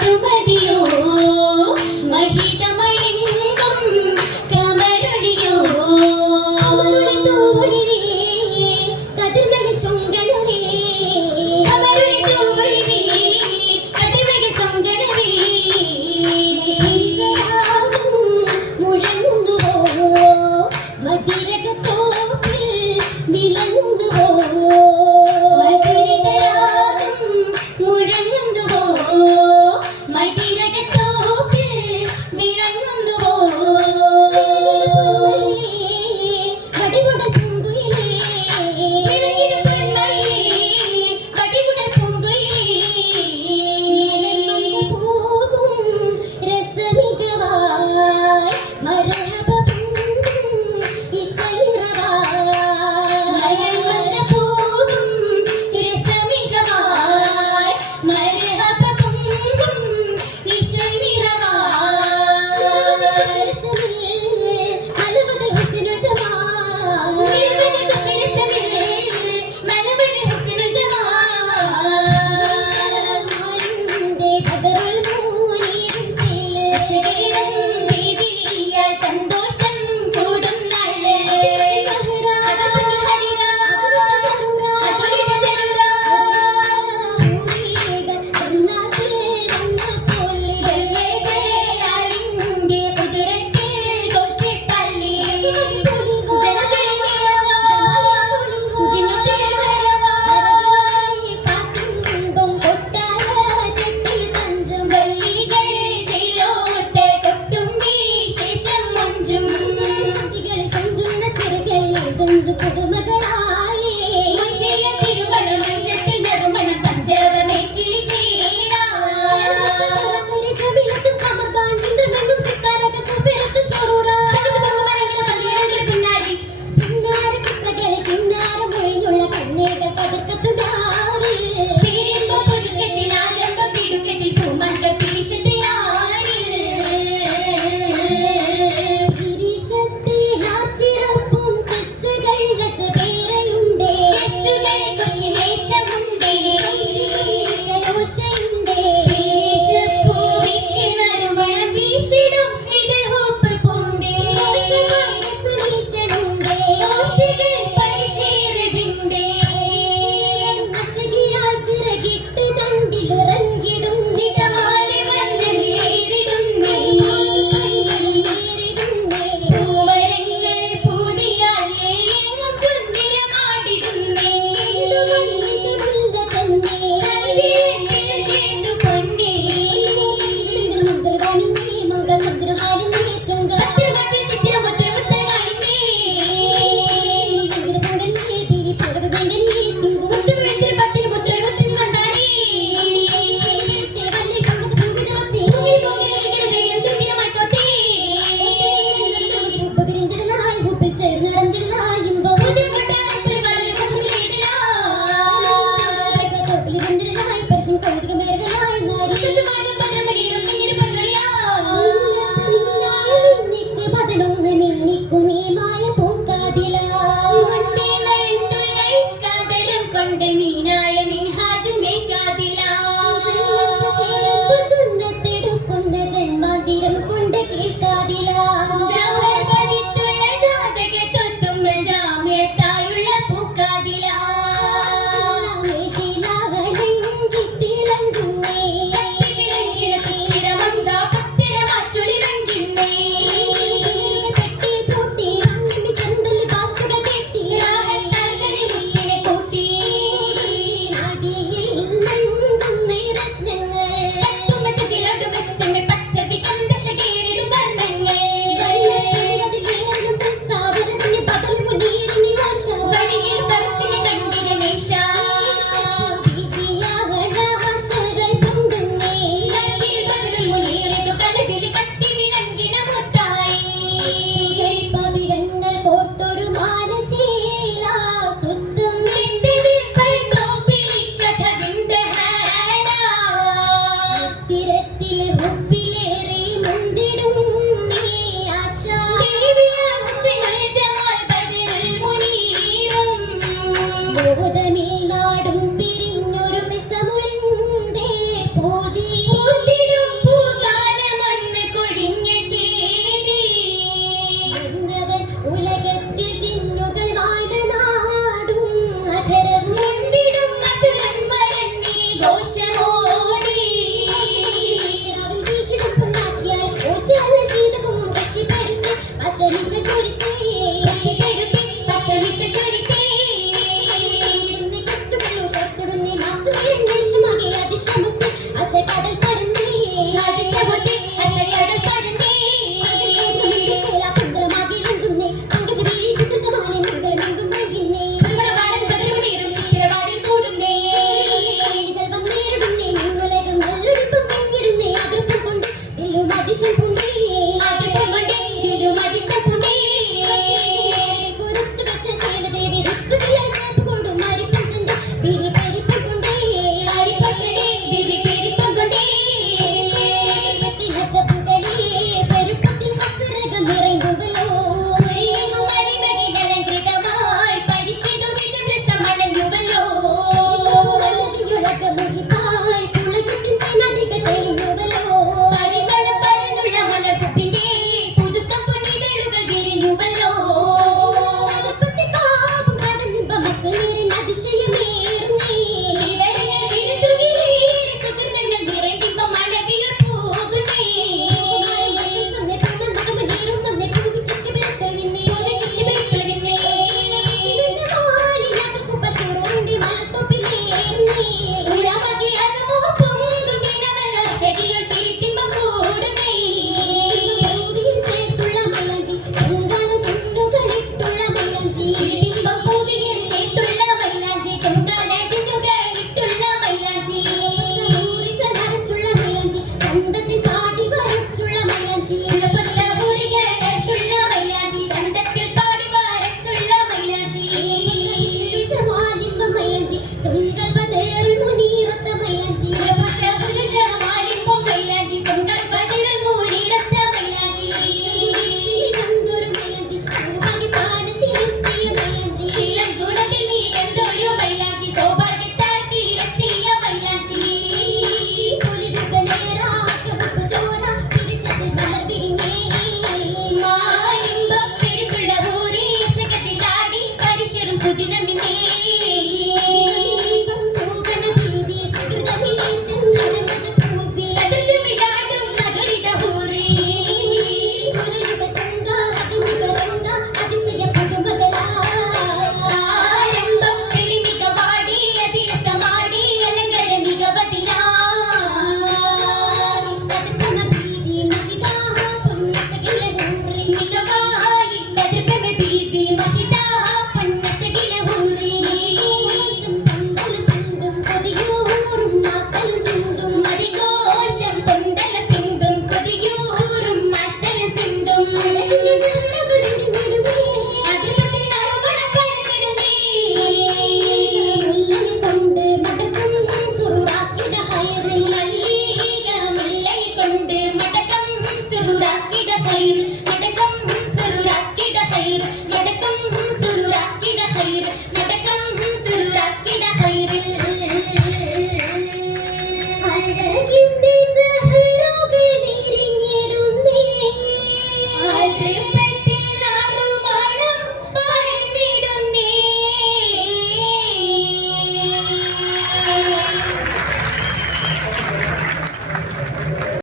ബഹുമതിയോ Yeah. chicken. അശനിച്ച ചൊരുത്തേ അതിശമുത്തി അശ കടൽ 谢谢 đi. அழகி